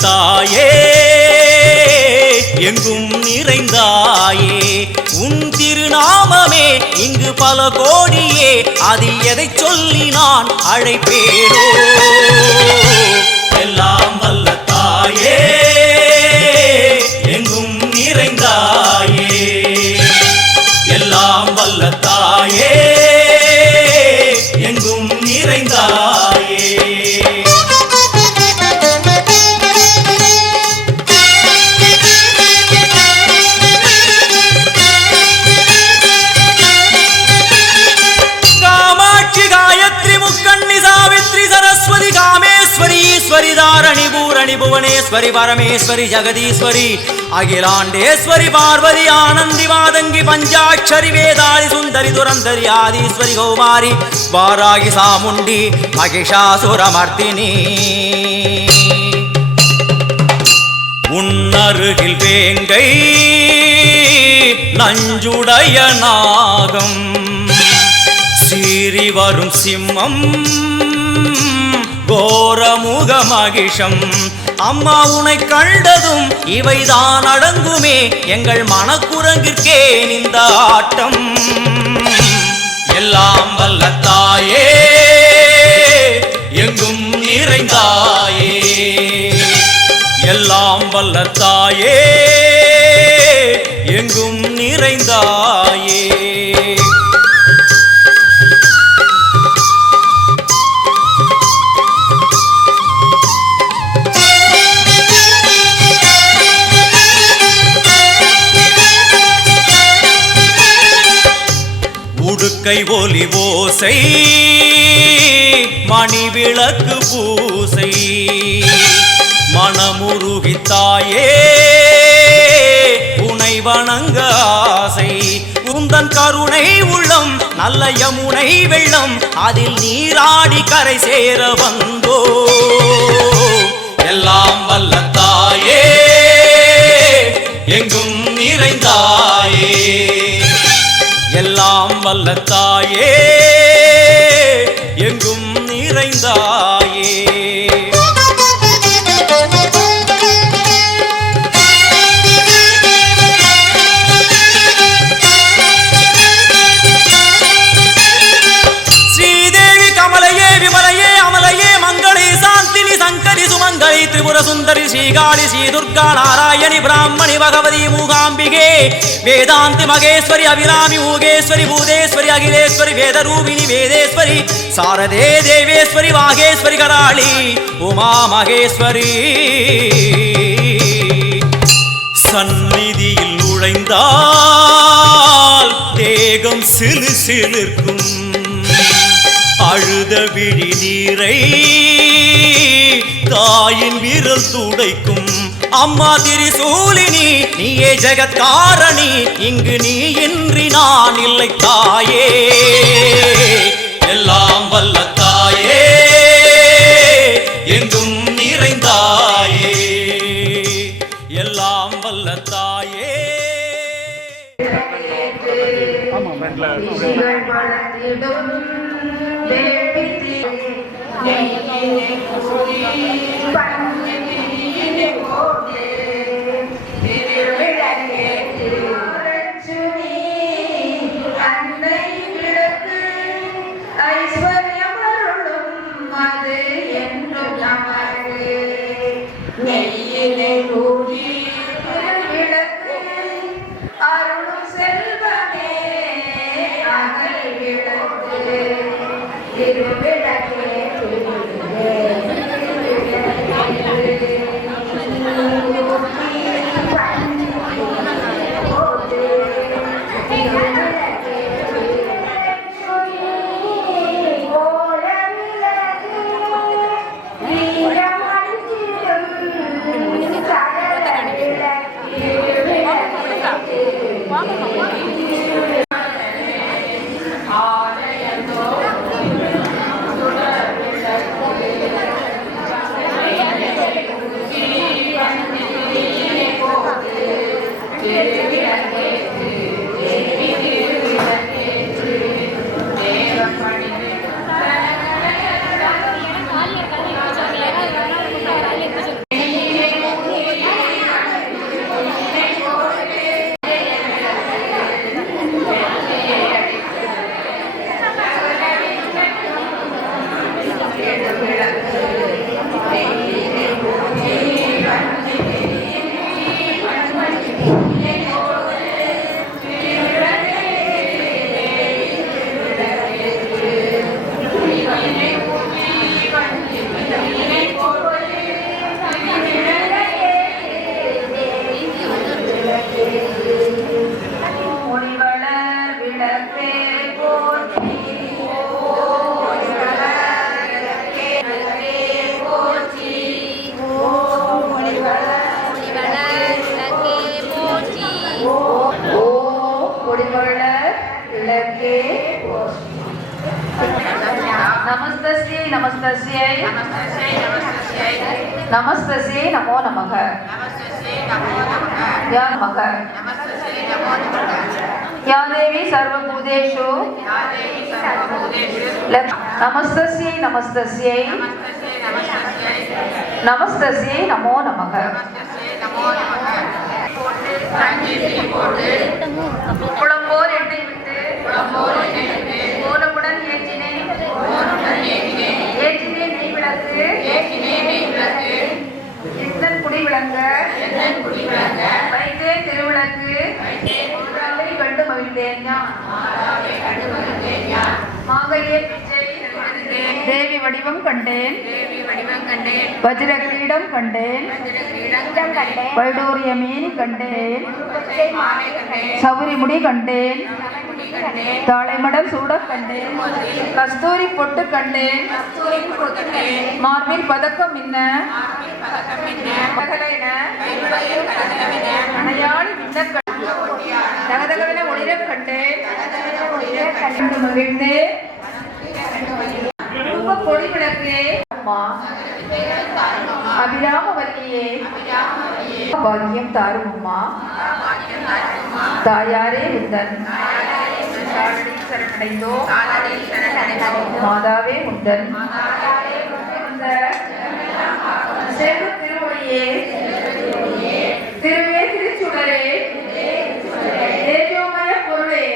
தாயே எங்கும் நிறைந்தாயே உன் திருநாமமே இங்கு பல கோடியே அது எதை சொல்லி நான் அழைப்பேனோ எல்லாம் வல்ல தாயே எங்கும் நிறைந்தாயே எல்லாம் வல்ல தாயே எங்கும் நிறைந்தாயே தாரணி பூரணி புவனேஸ்வரி பரமேஸ்வரி ஜெகதீஸ்வரி அகிலாண்டேஸ்வரி பார்வதி ஆனந்தி மாதங்கி பஞ்சாட்சரி வேதாளி சுந்தரி துரந்தரி ஆதீஸ்வரி கௌமாரி வாராகி சாமுண்டி மகிஷாசுரமர்த்தினி உன்னருகில் வேங்கை நஞ்சுடைய நாகம் சீறி வரும் சிம்மம் கோரமுக மகிஷம் அம்மா உனை கண்டதும் இவைதான் அடங்குமே எங்கள் மனக்குரங்கிற்கே இந்த ஆட்டம் எல்லாம் வல்ல தாயே எங்கும் நிறைந்தாயே எல்லாம் வல்ல தாயே எங்கும் நிறைந்தாயே உடுக்கை ஒலி ஓசை மணி விளக்கு பூசை மனமுருகி தாயே உனை வணங்க ஆசை உந்தன் கருணை உள்ளம் நல்ல யமுனை வெள்ளம் அதில் நீராடி கரை சேர வந்தோ எல்லாம் வல்ல தாயே எங்கும் நிறைந்தாயே எல்லாம் வல்ல தாயே எங்கும் நிறைந்தாயே ஸ்ரீதேவி கமலையே விமலையே அமலையே மங்களே சாந்தினி சங்கரி சுமங்கலி திரிபுர சுந்தரி ஸ்ரீகாளி ஸ்ரீ துர்கா நாராயணி பிராமணி பகவதி மூகாம்பிகே வேதாந்தி மகேஸ்வரி அபிராமி மூகேஸ்வரி பூதேஸ்வரி அகிலேஸ்வரி வேதரூபிணி வேதேஸ்வரி சாரதே தேவேஸ்வரி வாகேஸ்வரி கராளி உமா மகேஸ்வரி சந்நிதியில் நுழைந்தால் தேகம் சிலு சிலிர்க்கும் அழுத விழி நீரை தாயின் விரல் துடைக்கும் அம்மா திரிசூலினி நீயே ஜெகத்காரணி இங்கு நீ இன்றி நான் இல்லை தாயே எல்லாம் வல்ல தாயே எங்கும் நிறைந்தாயே எல்லாம் வல்ல தாயே அருளும் செல்வமே அகல் விளக்கு நமஸ்தஸ்யை நமோ நமக. யா நமக. யா தேவி சர்வபூதேஷு நமஸ்தஸ்யை நமஸ்தஸ்யை நமஸ்தஸ்யை நமோ நமக. புலம்போர் எண்ணெய் விட்டு கோலமுடன் ஏற்றினேன் நெய் விளக்கு எந்தன் குடி விளங்க வைத்தேன் திருவிளக்கு கண்டு மகிழ்ந்தேன் மாங்கையே பிச்சை தேவி வடிவம் கண்டேன் வஜ்ர கிரீடம் கண்டேன் வைடூரிய மீனி கண்டேன் சவுரி முடி கண்டேன் தாளைமடல் சூட கண்டேன் கஸ்தூரி பொட்டு கண்டேன் மார்பில் பதக்கம் மின்ன அணையாளி மின்ன தகதகவென ஒளிரக் கண்டேன் மகிழ்ந்தே கொடி விளக்கே அபிராம வல்லியே பாக்கியம் தாரும் அம்மா தாயாரே உந்தன் சரணடைந்தோ மாதாவே உந்தன் திருமொழியே திருவே திருச்சுடரே தேஜோமய பொருளே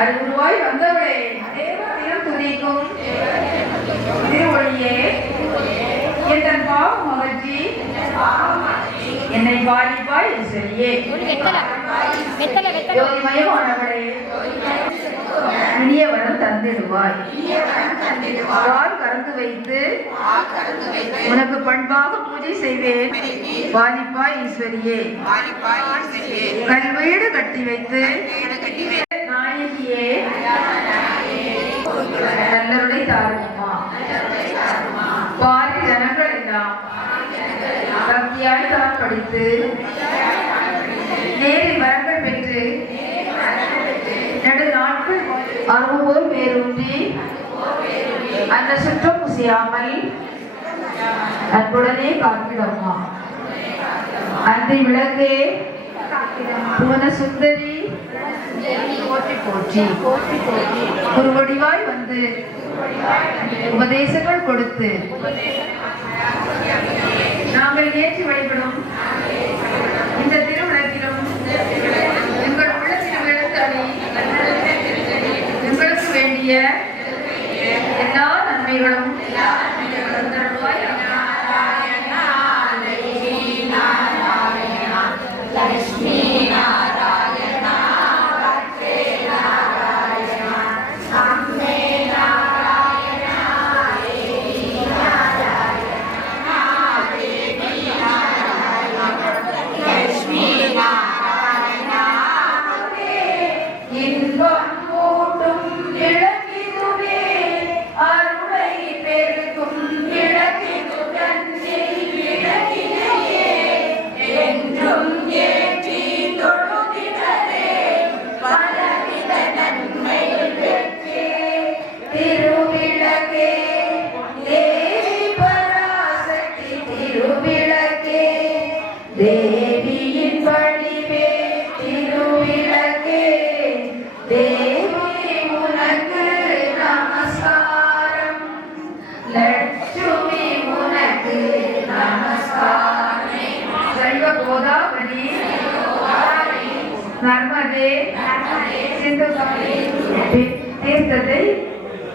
அருள்வாய் வந்தவளே தினம் துதிக்கும் திருவொழியே என் பாவம் அகற்றி என்னை பாலிப்பாய் சரியே ஜோதிமயமானவளே இனிய வரம் தந்திடுவாய் கால் கறந்து வைத்து உனக்கு பண்பாக பூஜை செய்வேன் பாலிப்பாய் ஈஸ்வரியே கல்வீடு கட்டி வைத்து நாயகியே நல்லருளை தாருமா பாரி ஜனங்கள் எல்லாம் பக்தியாய் தான் படித்து நேரில் வரங்கள் பெற்று நெடு நாட்கள் அரும்போல் வேரூன்றி அந்த சுற்றம் புசியாமல் அன்புடனே காத்திடம்மா அந்த விளக்கே புவன சுந்தரி போற்றி போற்றி குருவடிவாய் வந்து உபதேசங்கள் கொடுத்து நாங்கள் ஏற்றி வழிபடும் இந்த திருவிளக்கிலும் எங்கள் உள்ளத்திலும் எழுத்தடி எங்களுக்கு வேண்டிய எல்லா நன்மைகளும் லட்சுமி நாராயணா தீர்த்தத்தை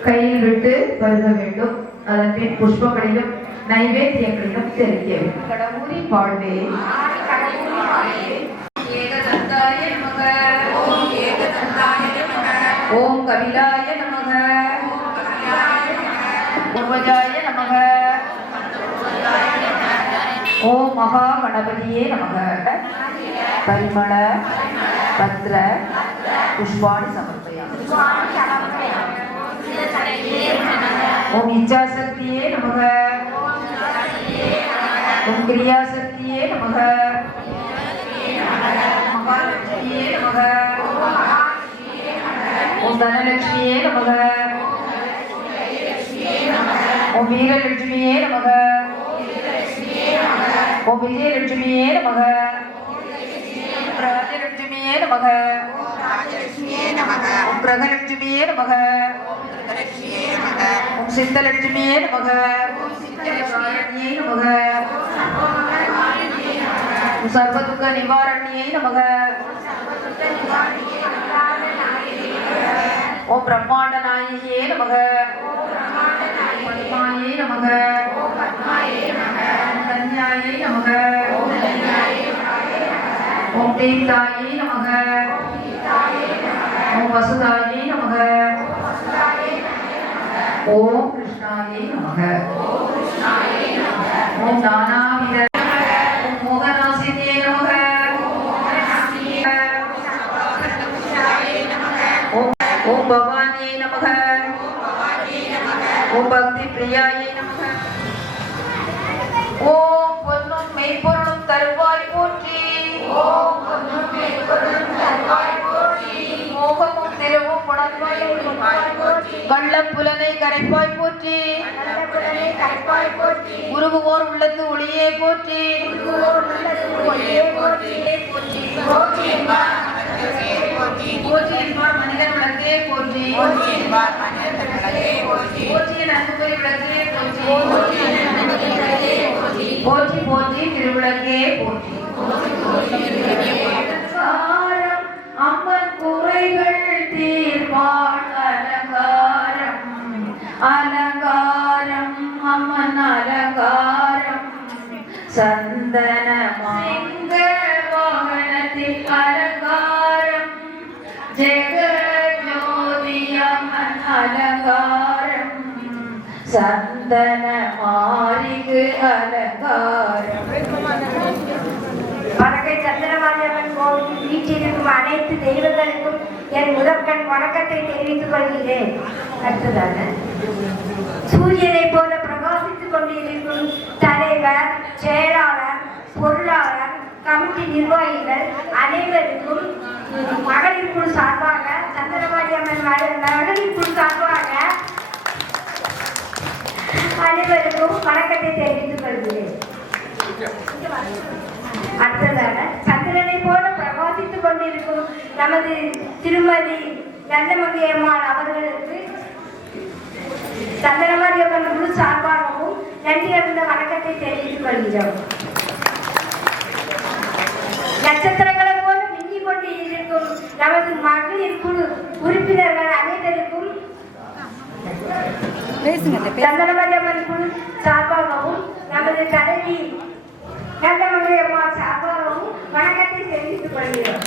கையில் விட்டு பருக வேண்டும். அதன் பின் புஷ்பங்களிலும் நைவேத்தியங்களிலும் தெளிக்க வேண்டும். கடவுரி பாடுவே ஏகதந்தாய நமக, ஓம் கபிலாய நமக, பூர்வஜாய நமக, ஓம் மகா கணபதியே நமக. பரிமள பத்ர புஷ்பாணி சமர்ப்பயாமி. ஓம் இச்சாசக்தியே நமக, ஓம் கிரியாசக்தியே நமக, மகாலட்சுமியே நமக, ஓம் தனலட்சுமியே நமக, ஓம் வீரலட்சுமியே நமக, ஓம் விஜயலட்சுமியே நமக, ராஜலட்சுமியே நமக, ஓம் கிரகலட்சுமியே நமக, ஓம் சித்தலட்சுமியே நமக, சித்தலட்சுமியே நமக, ஓம் சர்வதுக்க நிவாரணியே நமக, ஓம் பிரம்மாண்ட நாயகியே நமக, பத்மாயே நமக, கன்யாயே நமக, ஓம் தேவிதாயே நமக, ஓம் வசுதாயே நமக, ஓம் கிருஷ்ணாயே நமக, ஓம் நானாவித, ஓம் மோகநாசினியே நமக, ஓம் பவானியே நமக, ஓம் பக்தி பிரியாயே நமக, ஓம் பொன்னும் மெய்ப்பொருளும் தருவாய் போற்றி, ஓம் பொன்னும் மெய்ப்பொருளும் தருவாய் போற்றி, மோகமும் திருவும் உணர்வாய் போற்றி, கள்ளப்புலனை கரைப்பாய் போற்றி, கள்ளப்புலனை கரைப்பாய் போற்றி, உருகுவோர் உள்ளத்து ஒளியே போற்றி, உருகுவோர் உள்ளத்து ஒளியே போற்றி, போற்றி போற்றி என்பார் போற்றி என்பார் மனிதன் விளக்கே போற்றி, போற்றி என்பார் மனிதன் விளக்கே போற்றி, போற்றிய நன்மை விளக்கே போற்றி, போற்றி போற்றி திருவிளக்கே போற்றி. அம்மன் குறைகள் தீர்ப்பாள் அலங்காரம், அலங்காரம் அம்மன் அலங்காரம், சந்தன மங்க வாகனத்தில் அலங்காரம், ஜெகஜோதி அம்மன் அலங்காரம், சந்தன மாரிகு அலங்காரம். வடக்கை சந்திரமாரியம்மன் கோவில் வீட்டிலிருக்கும் அனைத்து தெய்வங்களுக்கும் என் முதற்கண் வணக்கத்தை தெரிவித்துக் கொள்கிறேன். அடுத்ததாக சூரியனை போல பிரகாசித்துக் கொண்டிருக்கும் தலைவர், செயலாளர், பொருளாளர், கமிட்டி நிர்வாகிகள் அனைவருக்கும் மகளிர் குழு சார்பாக, சந்திரமாரியம்மன் மகளிர் குழு சார்பாக அனைவருக்கும் வணக்கத்தை தெரிவித்துக் கொள்கிறேன். அடுத்ததாக சந்திரனை போல பிரகாசித்துக் கொண்டிருக்கும் நமது திருமதி நல்லமங்கையம்மாள் அவர்களுக்கு சந்திரமாரியம்மன் குழு சார்பாகவும் நன்றி அறிந்த வணக்கத்தை தெரிவித்துக் கொள்கிறோம். நட்சத்திரங்களை போல மின்னிக் கொண்டு இருக்கும் நமது மகளிர் குழு உறுப்பினர்கள் அனைவருக்கும் சந்திரமாரியம்மன் குழு சார்பாகவும் நமது தலைவி நல்லமங்கையம்மா சார்பாகவும் வணக்கத்தை தெரிவித்துக் கொள்கிறோம்.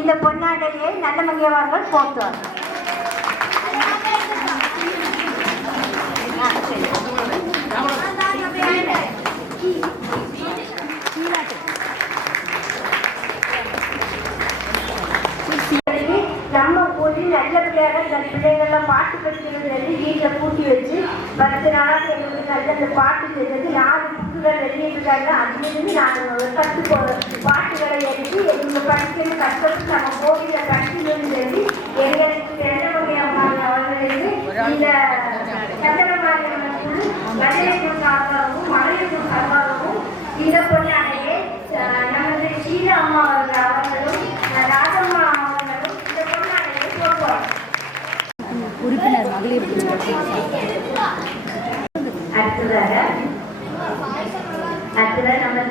இந்த பொன்னாடையை நல்லமங்கையவர்கள் போட்டுவார். நம்ம ஊரில் நல்ல பிள்ளையாக இந்த பிள்ளைகள்லாம் பாட்டு படிக்கிறது வீட்டில் பூட்டி வச்சு 10 நாளாக எங்களுக்கு நல்ல பாட்டு செய்தது 4 புக்குகள் வெளியிட்டிருக்காங்க. அதுலேருந்து நாங்கள் 10 பாட்டுகளை எழுதி எங்கள் படிக்கிறது கஷ்டப்பட்டு நம்ம கோவிலில் படிக்கணும்னு சொல்லி எங்களுக்கு நல்லமங்கையம்மா அவர்களுக்கு இந்த சந்திரமாரியம்மன்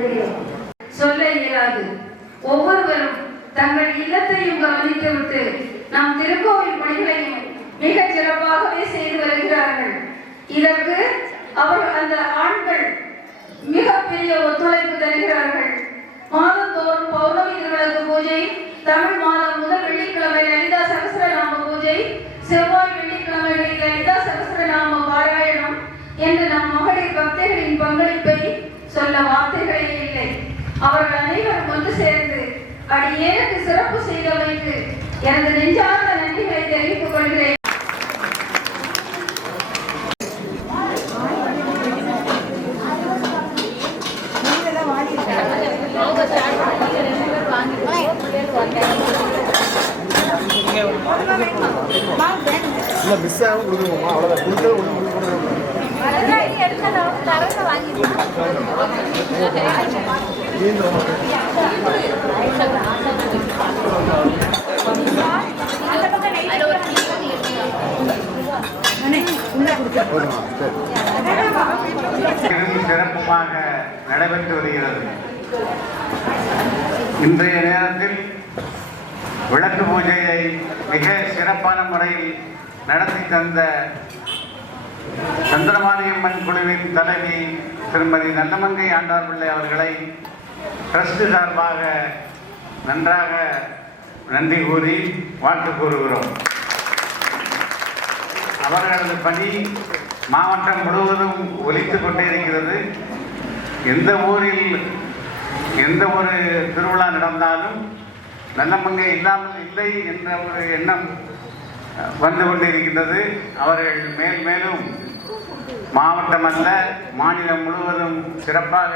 வருகிறேன். சொல்ல இயலாது. ஒவ்வொருவரும் தங்கள் இல்லத்தையும் கவனித்துவிட்டு நம் திருக்கோவில் பணிகளையும் மிக சிறப்பாகவே செய்து வருகிறார்கள். இதற்கு அவர்கள் அந்த ஆண்கள் மிகப்பெரிய ஒத்துழைப்பு தருகிறார்கள். மாதந்தோறும் பௌர்ணமி திருவிளக்கு பூஜை, தமிழ் மாதம் முதல் வெள்ளிக்கிழமை லலிதா சகஸ்ரநாம பூஜை, செவ்வாய் வெள்ளிக்கிழமைகளில் லலிதா சகஸ்ரநாம பாராயணம் என்று நம் மகளிர் பக்தர்களின் பங்களிப்பை சொல்ல வார்த்தைகளே இல்லை. அவர்கள் அனைவரும் ஒன்று சேர்ந்து அடியேனுக்கு சிறப்பு செய்தமைக்கு எனது நெஞ்சார்ந்த நன்றிகளை தெரிவித்துக் கொள்கிறேன். இல்லை மிஸ் ஆகும் கொடுக்கணுமா அவ்வளோதான் கொடுத்தது சிறப்புமாக நடைபெற்று வருகிறது. இன்றைய நேரத்தில் விளக்கு பூஜையை மிக சிறப்பான முறையில் நடத்தி தந்த சந்திரமாரியம்மன் குழுவின் தலைவி திருமதி நல்லமங்கை ஆண்டார் பிள்ளை அவர்களை ட்ரஸ்ட் சார்பாக நன்றாக நன்றி கூறி வாழ்த்து கூறுகிறோம். அவர்களது பணி மாவட்டம் முழுவதும் ஒலித்து கொண்டே இருக்கிறது. எந்த ஊரில் எந்த ஒரு திருவிழா நடந்தாலும் நல்லமங்கை இல்லாமல் இல்லை என்ற ஒரு எண்ணம் வந்து கொண்டிருக்கின்றது. அவர்கள் மேலும் மாவட்டம் அல்ல மாநிலம் முழுவதும் சிறப்பாக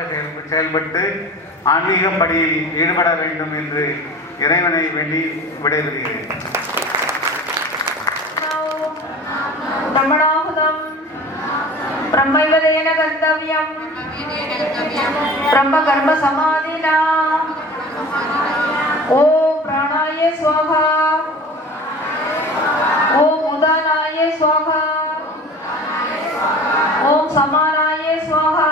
செயல்பட்டு ஆன்மீக பணியில் ஈடுபட வேண்டும் என்று இறைவனை வேண்டி விடைபெறுகிறேன். பிரம்மணாஹுதம் பிரம்மைவதேன கர்த்தவ்யம் பிரம்ம கர்ம சமாதினா ஓம் பிராணாய ஸ்வாஹா ஓம் உதானாய ஸ்வாஹா ஓம் சமானாய ஸ்வாஹா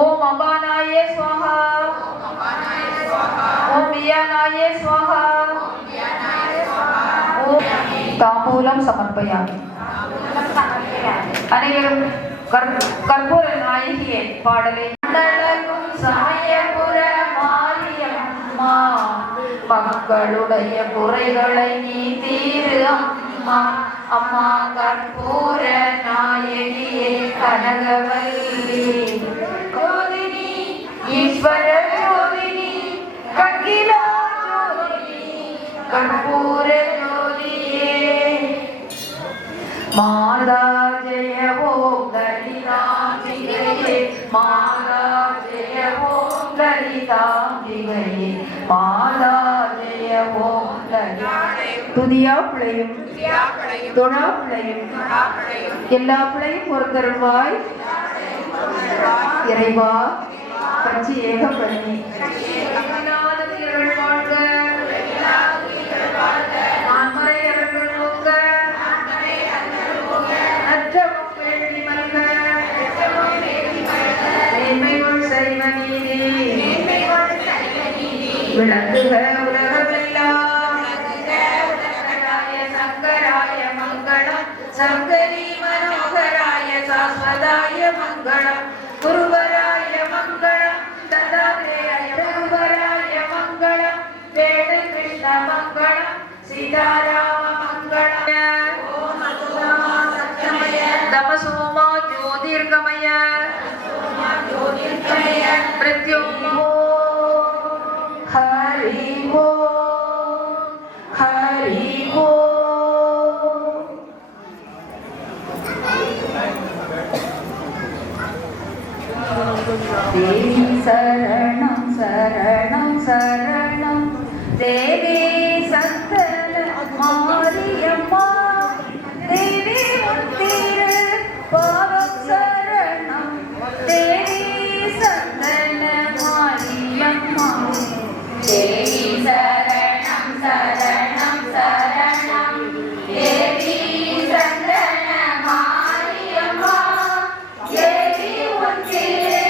ஓம் அபானாய ஸ்வாஹா ஓம் வியானாய ஸ்வாஹா ஓம் தாம்பூலம் சமர்ப்பயாமி. அனைவரும் கற்பூர நாயகியை பாடலை சமயபுர மாரியம்மா மக்களுடைய குறைகளை நீ தீரு அம்மா அம்மா கற்பூர நாயகியே கனகவல்லி ஜோதினி ஈஸ்வர ஜோதினி ககிலா ஜோதினி கற்பூர ஜோதியே மாதா ஜெய ஓம் லலிதாம்பிகையே மாதா ஜெய ஓம் லலிதாம்பிகையே மாதா ஜெய ஓம் லலிதா. துதியா பிள்ளையும் தொழா பிள்ளையும் எல்லா பிள்ளையும் ஒருத்தருவாய் இறைவா கட்சி ஏகப்பண்ணி விளக்குக உலகமெல்லாம் சங்கராய மங்களம் சங்கரி மனோகராய சாஸ்வதாய மங்களம் குருவராய மங்களம் ததாத்ரேயாய குருவராய மங்களம் வேத கிருஷ்ண மங்களம் சீதாராம மங்களம் ஓம் அசுதமா சத்யமய தமசோமா ஜோதிர்கமய பிரத்யோமோ ஹரி ஓம் ஹரி ஓம். தேவி சரணம் சரணம் சரணம் தேவி சந்தன மாரியம்மா தேவி முத்திரு பாவம் சரணம் தேவி சந்தன மாரியம்மா தேவி சரணம் சரணம் சரணம் தேவி சந்தன மாரியம்மா தேவி முத்திரு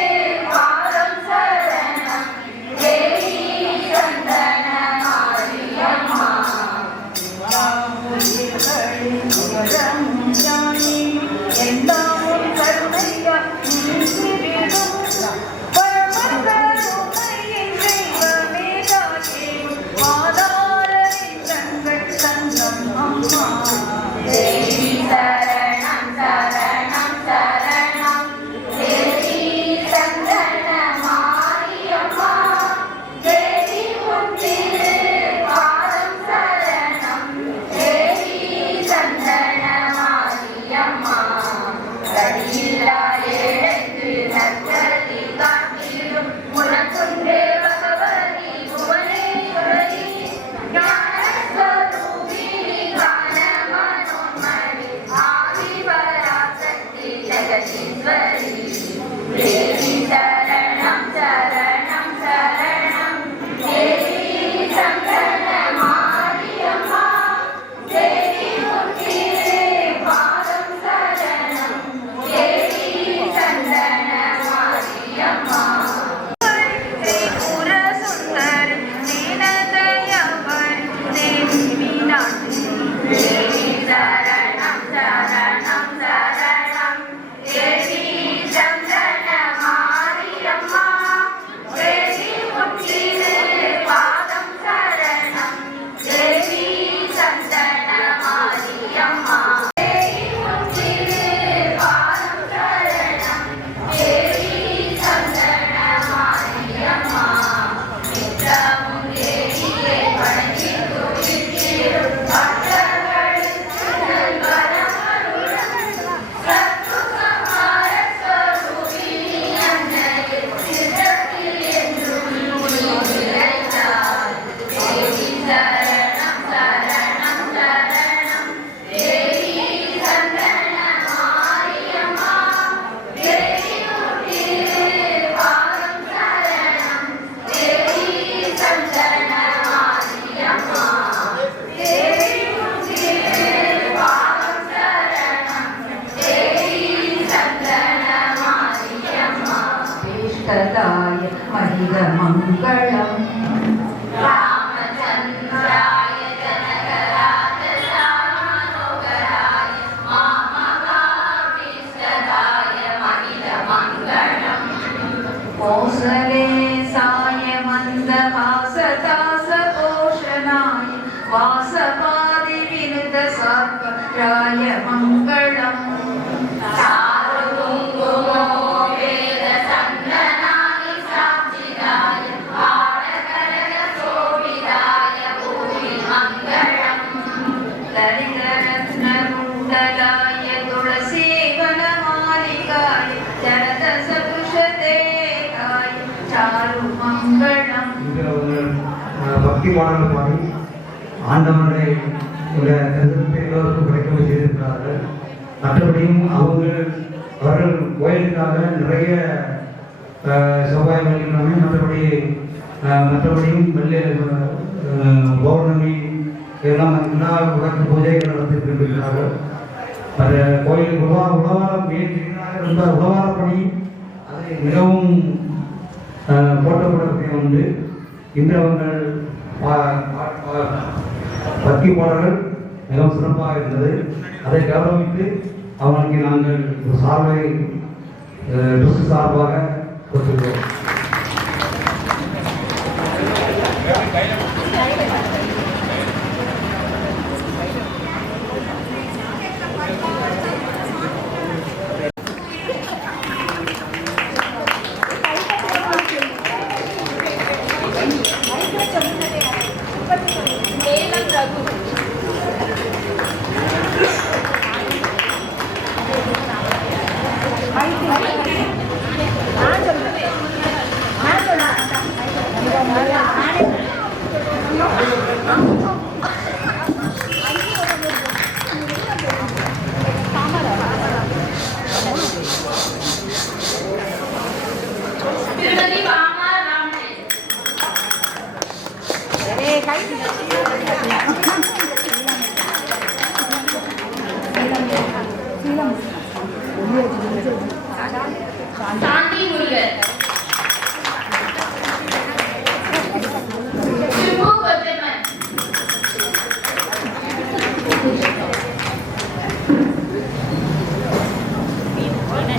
इष्टदाय महितमङ्गलम् रामचन्द्राय जनकराजसामनोहराय मामकाभीष्टदाय महितमङ्गलम् कोसलेशाय मन्दहासदासपोषणाय वासपादिविनुतसात्पराय मङ्गलम् ललितरत्नकुण्डलाय तुलसीवनमालिकाय जलदसदृशदेहाय चारुमङ्गलम् பக்தி பாடல் பாடி ஆண்டவனை கருத்தை எல்லோருக்கும் கிடைக்கும் செய்திருக்கிறார்கள். மற்றபடியும் அவர்கள் கோயிலுக்காக நிறைய செவ்வாய் வெள்ளிக்கிழமை மற்றபடியும் பௌர்ணமி எல்லாம் எல்லா உலக பூஜைகள் நடத்தி கொண்டிருக்கிறார்கள். அது கோயில் உழவாரம் ரொம்ப உழவார பணி அது மிகவும் போற்றப்படக்கூடிய ஒன்று. இன்று அவர்கள் பக்தி பாடல்கள் மிகவும் சிறப்பாக இருந்தது. அதை கௌரவித்து அவர்களுக்கு நாங்கள் ஒரு சார்பை ட்ரஸ்ட் சார்பாக கொடுத்துள்ளோம். சாந்தி முருகன் சிம்பு கொத்தமன்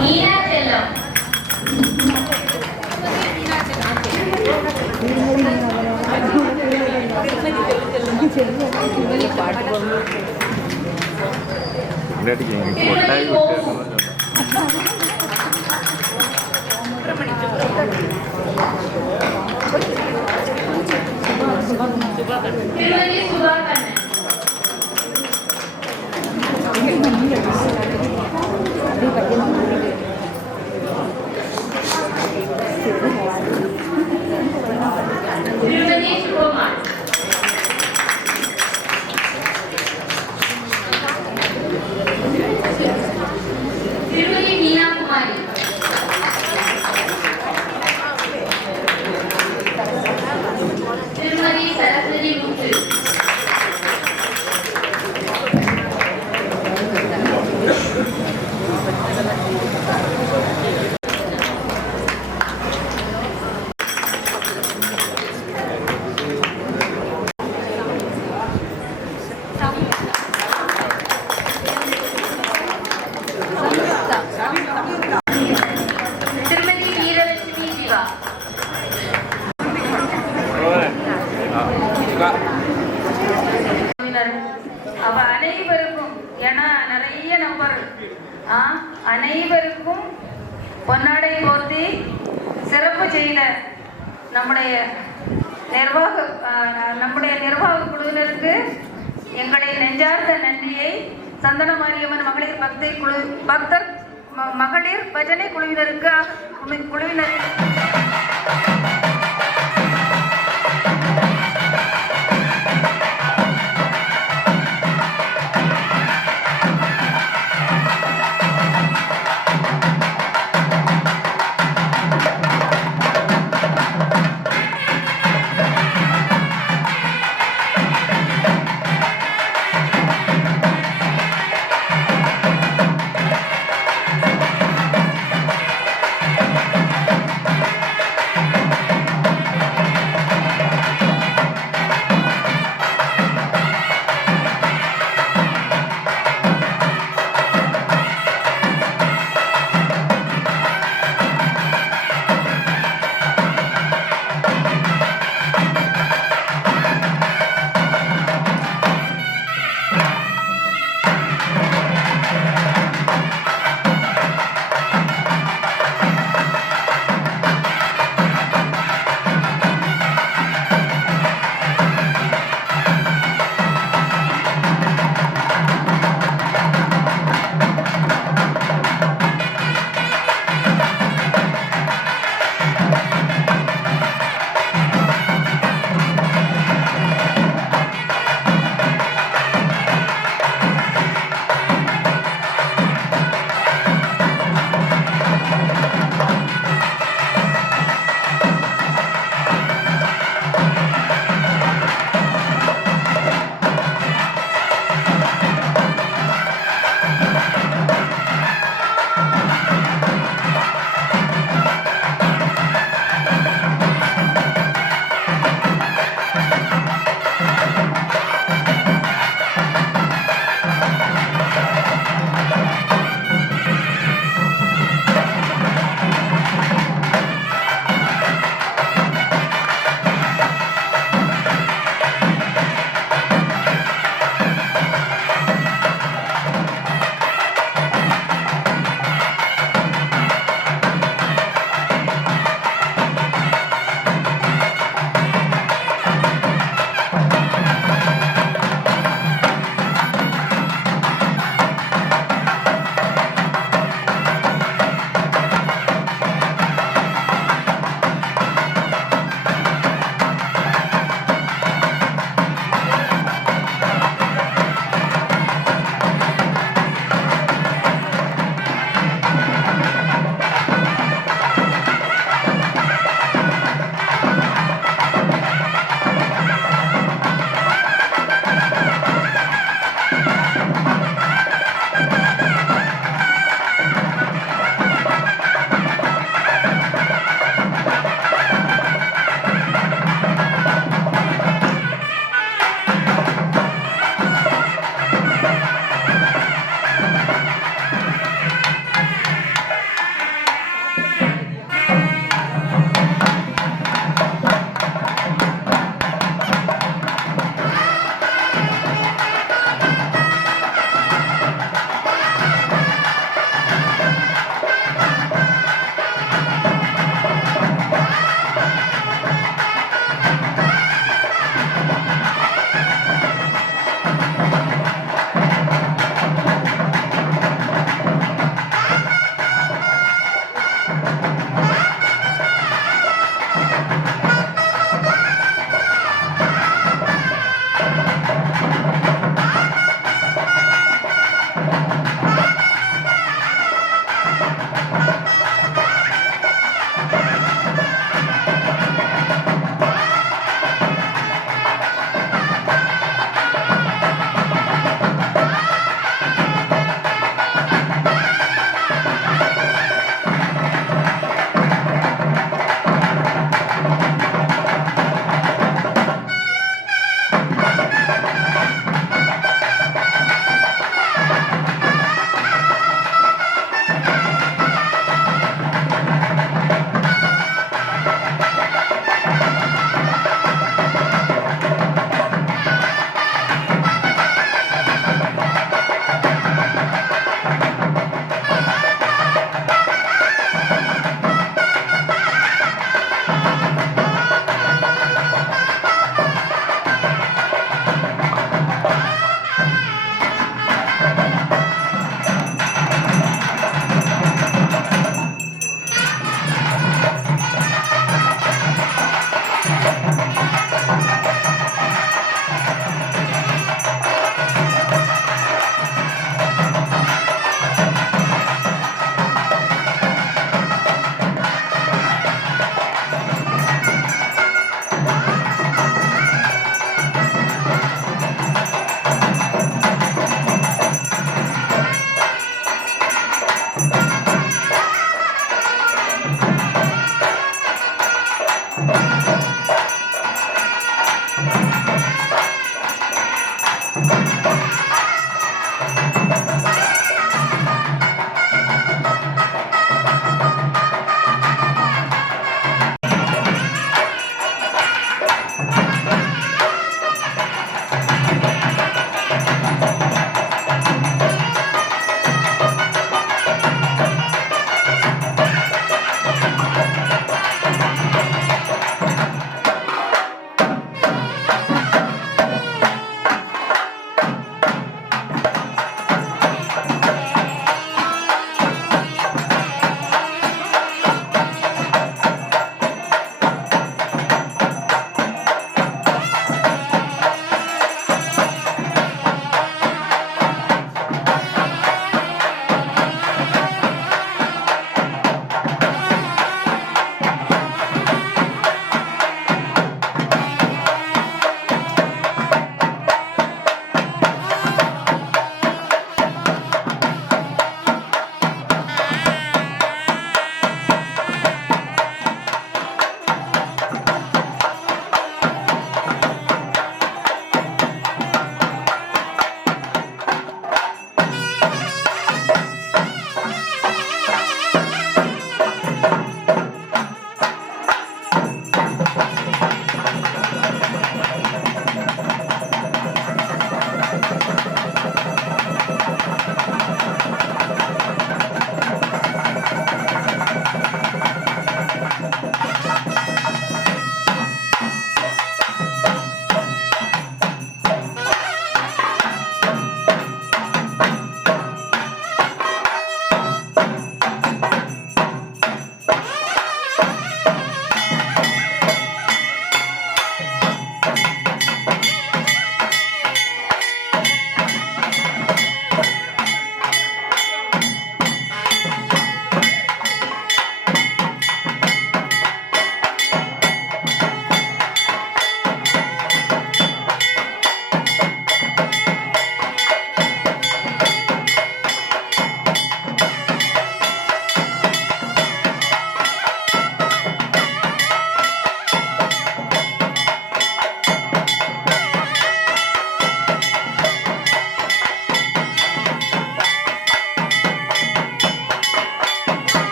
மீனா செல்லம் திருமதி சுதாகரன் திருமதி சுகுமார் திருமதி மீனா குமாரி திருமதி சரஸ்வதி முத்து திருமதி வீரலட்சுமி ஜீவா அவ அனைவருக்கும் ஏன்னா நிறைய நம்பர் அனைவருக்கும் பொன்னாடை போர்த்தி சிறப்பு செய்த நம்முடைய நிர்வாக குழுவினருக்கு எங்களுடைய நெஞ்சார்ந்த நன்றியை சந்தன மாரியம்மன் மகளிர் மகளிர் பஜனை குழுவினர்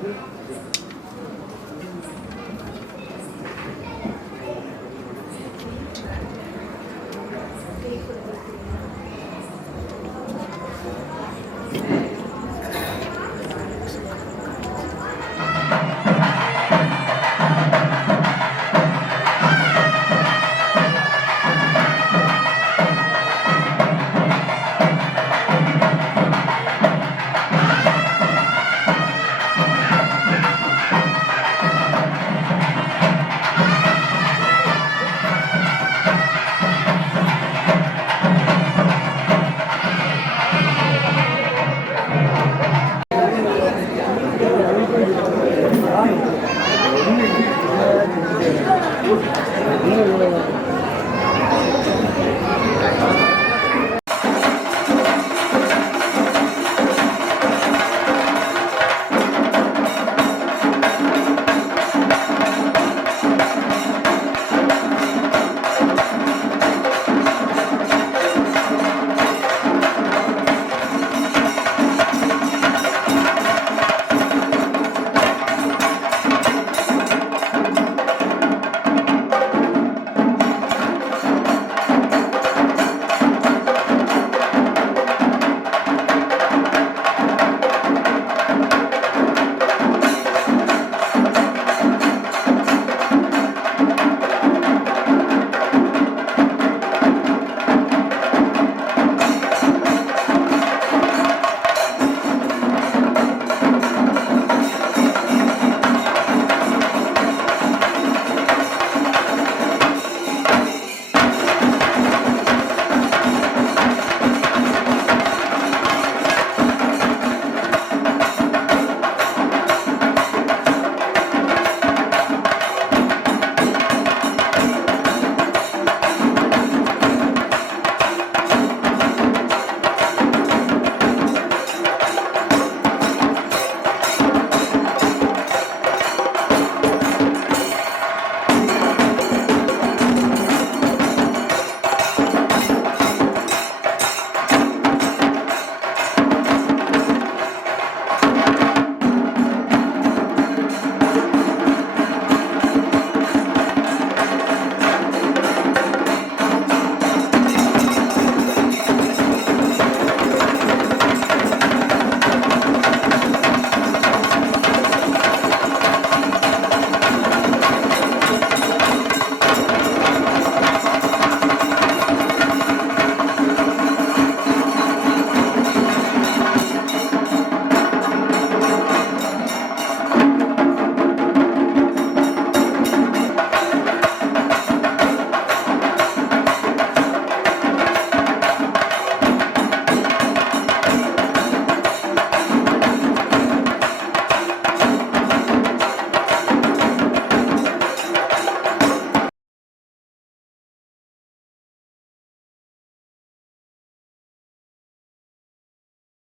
இது